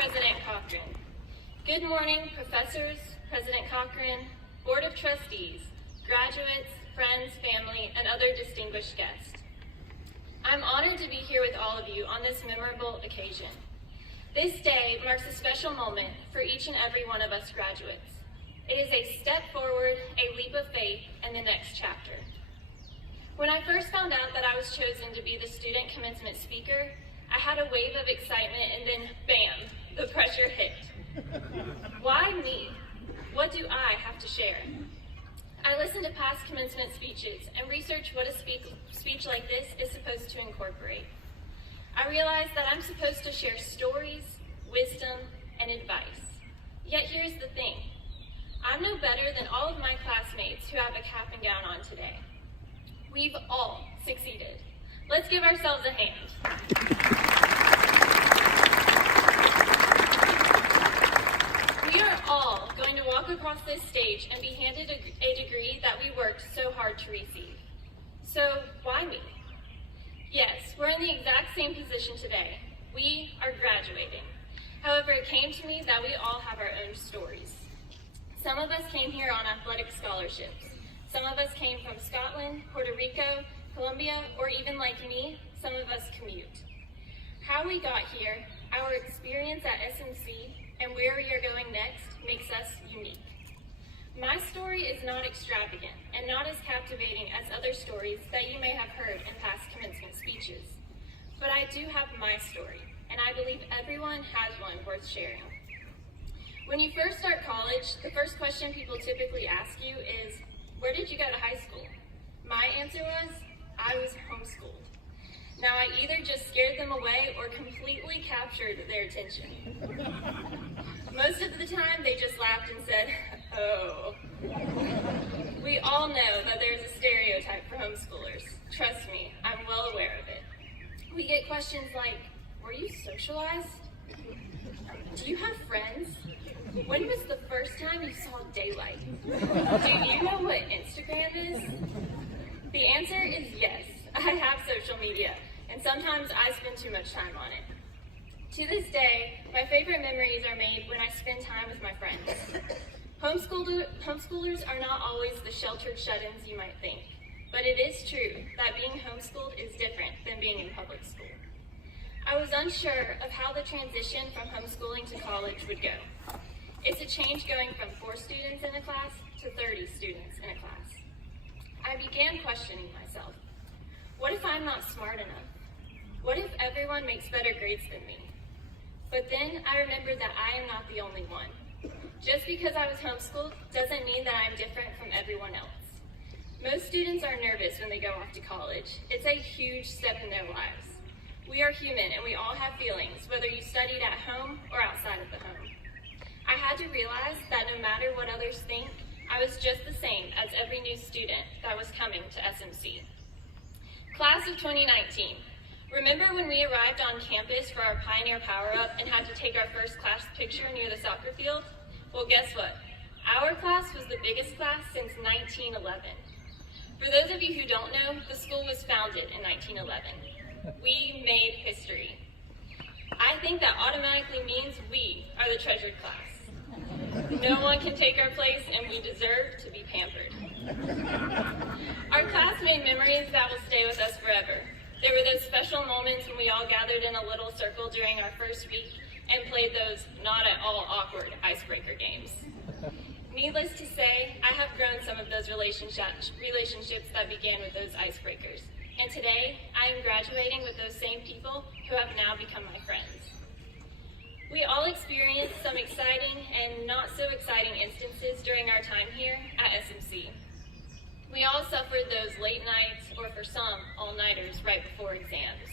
President Cochran. Good morning, professors, President Cochran, Board of Trustees, graduates, friends, family, and other distinguished guests. I'm honored to be here with all of you on this memorable occasion. This day marks a special moment for each and every one of us graduates. It is a step forward, a leap of faith, and the next chapter. When I first found out that I was chosen to be the student commencement speaker, I had a wave of excitement and then, bam, the pressure hit. Why me? What do I have to share? I listened to past commencement speeches and researched what a speech like this is supposed to incorporate. I realized that I'm supposed to share stories, wisdom, and advice. Yet here's the thing. I'm no better than all of my classmates who have a cap and gown on today. We've all succeeded. Let's give ourselves a hand. We are all going to walk across this stage and be handed a degree that we worked so hard to receive. So why me? Yes, we're in the exact same position today. We are graduating. However, it came to me that we all have our own stories. Some of us came here on athletic scholarships. Some of us came from Scotland, Puerto Rico, Colombia, or even like me, some of us commute. How we got here, our experience at SMC, and where we are going next makes us unique. My story is not extravagant and not as captivating as other stories that you may have heard in past commencement speeches. But I do have my story, and I believe everyone has one worth sharing. When you first start college, the first question people typically ask you is, where did you go to high school? My answer was, I was homeschooled. Now I either just scared them away or completely captured their attention. Most of the time they just laughed and said, oh. We all know that there's a stereotype for homeschoolers. Trust me, I'm well aware of it. We get questions like, were you socialized? Do you have friends? When was the first time you saw daylight? Do you know what Instagram is? The answer is yes. I have social media, and sometimes I spend too much time on it. To this day, my favorite memories are made when I spend time with my friends. Homeschoolers are not always the sheltered shut-ins you might think, but it is true that being homeschooled is different than being in public school. I was unsure of how the transition from homeschooling to college would go. It's a change going from 4 students in a class to 30 students in a class. I began questioning myself. What if I'm not smart enough? What if everyone makes better grades than me? But then I remembered that I am not the only one. Just because I was homeschooled doesn't mean that I'm different from everyone else. Most students are nervous when they go off to college. It's a huge step in their lives. We are human and we all have feelings, whether you studied at home or outside of the home. I had to realize that no matter what others think, I was just the same as every new student that was coming to SMC. Class of 2019. Remember when we arrived on campus for our Pioneer Power-Up and had to take our first class picture near the soccer field? Well, guess what? Our class was the biggest class since 1911. For those of you who don't know, the school was founded in 1911. We made history. I think that automatically means we are the treasured class. No one can take our place, and we deserve to be pampered. Our class made memories that will stay with us forever. There were those special moments when we all gathered in a little circle during our first week and played those not at all awkward icebreaker games. Needless to say, I have grown some of those relationships that began with those icebreakers. And today, I am graduating with those same people who have now become my friends. We all experienced some exciting and not so exciting instances during our time here at SMC. We all suffered those late nights, or for some, all-nighters right before exams.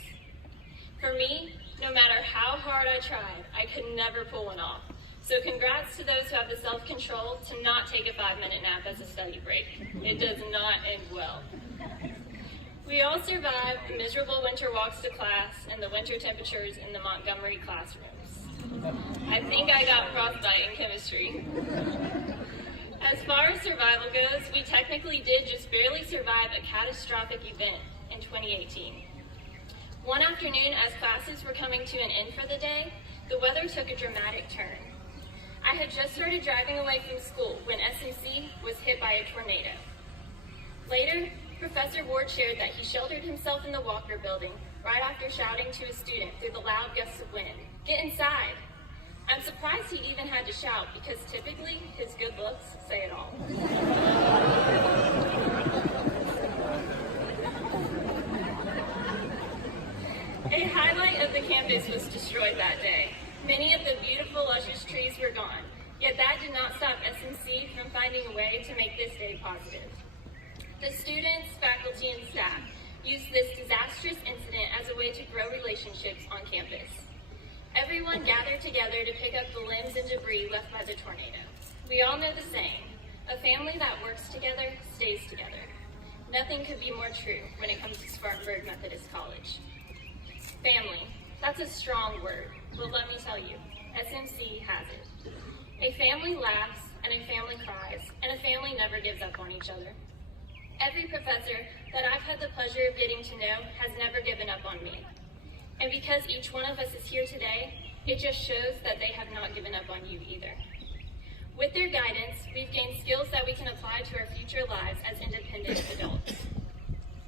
For me, no matter how hard I tried, I could never pull one off. So congrats to those who have the self-control to not take a 5-minute nap as a study break. It does not end well. We all survived the miserable winter walks to class and the winter temperatures in the Montgomery classrooms. I think I got frostbite in chemistry. As far as survival goes, we technically did just barely survive a catastrophic event in 2018. One afternoon, as classes were coming to an end for the day, the weather took a dramatic turn. I had just started driving away from school when SMC was hit by a tornado. Later, Professor Ward shared that he sheltered himself in the Walker building right after shouting to a student through the loud gusts of wind, "Get inside!" I'm surprised he even had to shout because typically his good looks say it all. A highlight of the campus was destroyed that day. Many of the beautiful, luscious trees were gone, yet that did not stop SMC from finding a way to make this day positive. The students, faculty, and staff used this disastrous incident as a way to grow relationships on campus. Everyone gathered together to pick up the limbs and debris left by the tornado. We all know the saying, a family that works together stays together. Nothing could be more true when it comes to Spartanburg Methodist College. Family, that's a strong word, but let me tell you, SMC has it. A family laughs, and a family cries, and a family never gives up on each other. Every professor that I've had the pleasure of getting to know has never given up on me. And because each one of us is here today, it just shows that they have not given up on you either. With their guidance, we've gained skills that we can apply to our future lives as independent adults.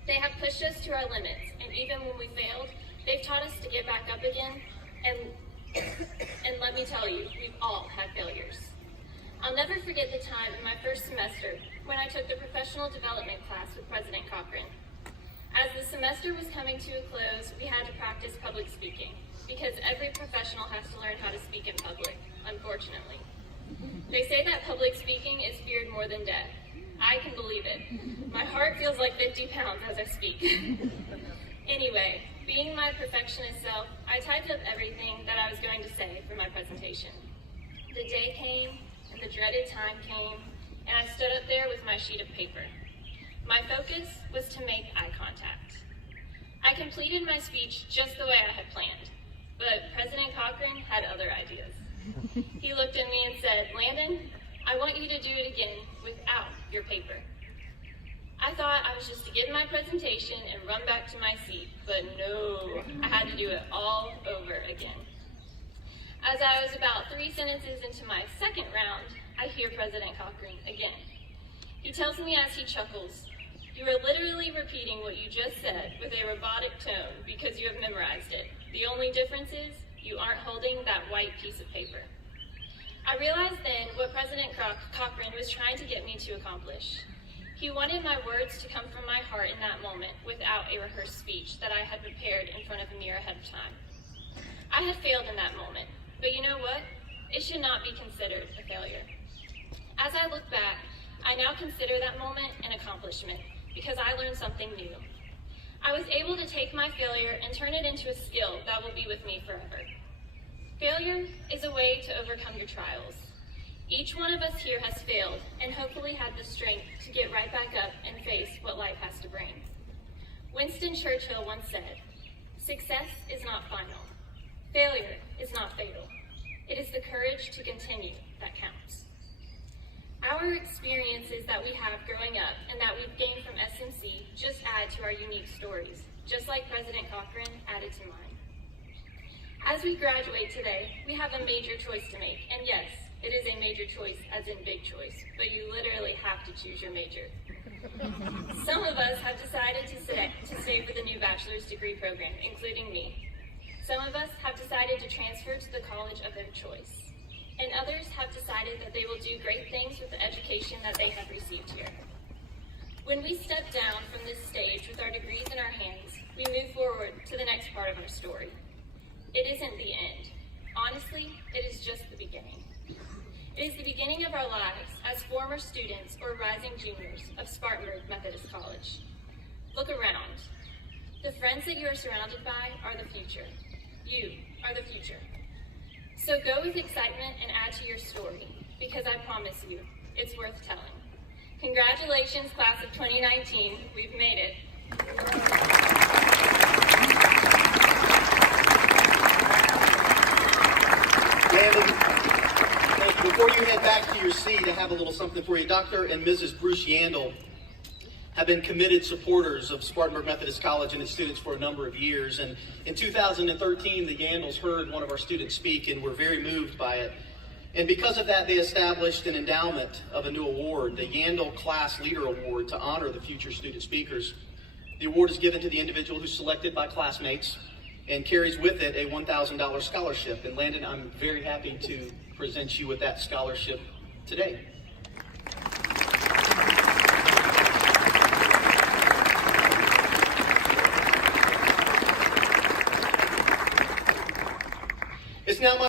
They have pushed us to our limits, and even when we failed, they've taught us to get back up again, and let me tell you, we've all had failures. I'll never forget the time in my first semester when I took the professional development class with President Cochran. As the semester was coming to a close, we had to practice public speaking, because every professional has to learn how to speak in public, unfortunately. They say that public speaking is feared more than death. I can believe it. My heart feels like 50 pounds as I speak. Anyway, being my perfectionist self, I typed up everything that I was going to say for my presentation. The day came, and the dreaded time came, and I stood up there with my sheet of paper. My focus was to make eye contact. I completed my speech just the way I had planned, but President Cochran had other ideas. He looked at me and said, "Landon, I want you to do it again without your paper." I thought I was just to give my presentation and run back to my seat, but no, I had to do it all over again. As I was about 3 sentences into my second round, I hear President Cochran again. He tells me as he chuckles, "You are literally repeating what you just said with a robotic tone because you have memorized it. The only difference is you aren't holding that white piece of paper." I realized then what President Cochran was trying to get me to accomplish. He wanted my words to come from my heart in that moment without a rehearsed speech that I had prepared in front of a mirror ahead of time. I had failed in that moment, but you know what? It should not be considered a failure. As I look back, I now consider that moment an accomplishment because I learned something new. I was able to take my failure and turn it into a skill that will be with me forever. Failure is a way to overcome your trials. Each one of us here has failed and hopefully had the strength to get right back up and face what life has to bring. Winston Churchill once said, "Success is not final. Failure is not fatal. It is the courage to continue that counts." Our experiences that we have growing up and that we've gained from SMC just add to our unique stories, just like President Cochran added to mine. As we graduate today, we have a major choice to make, and yes, it is a major choice as in big choice, but you literally have to choose your major. Some of us have decided to stay for the new bachelor's degree program, including me. Some of us have decided to transfer to the college of their choice, and others have decided that they will do great things with the education that they have received here. When we step down from this stage with our degrees in our hands, we move forward to the next part of our story. It isn't the end. Honestly, it is just the beginning. It is the beginning of our lives as former students or rising juniors of Spartanburg Methodist College. Look around. The friends that you are surrounded by are the future. You are the future. So go with excitement and add to your story, because I promise you, it's worth telling. Congratulations, class of 2019. We've made it. Landon, thank you. Before you head back to your seat, I have a little something for you. Dr. and Mrs. Bruce Yandel have been committed supporters of Spartanburg Methodist College and its students for a number of years. And in 2013, the Yandles heard one of our students speak and were very moved by it. And because of that, they established an endowment of a new award, the Yandle Class Leader Award, to honor the future student speakers. The award is given to the individual who's selected by classmates and carries with it a $1,000 scholarship. And Landon, I'm very happy to present you with that scholarship today. It's now my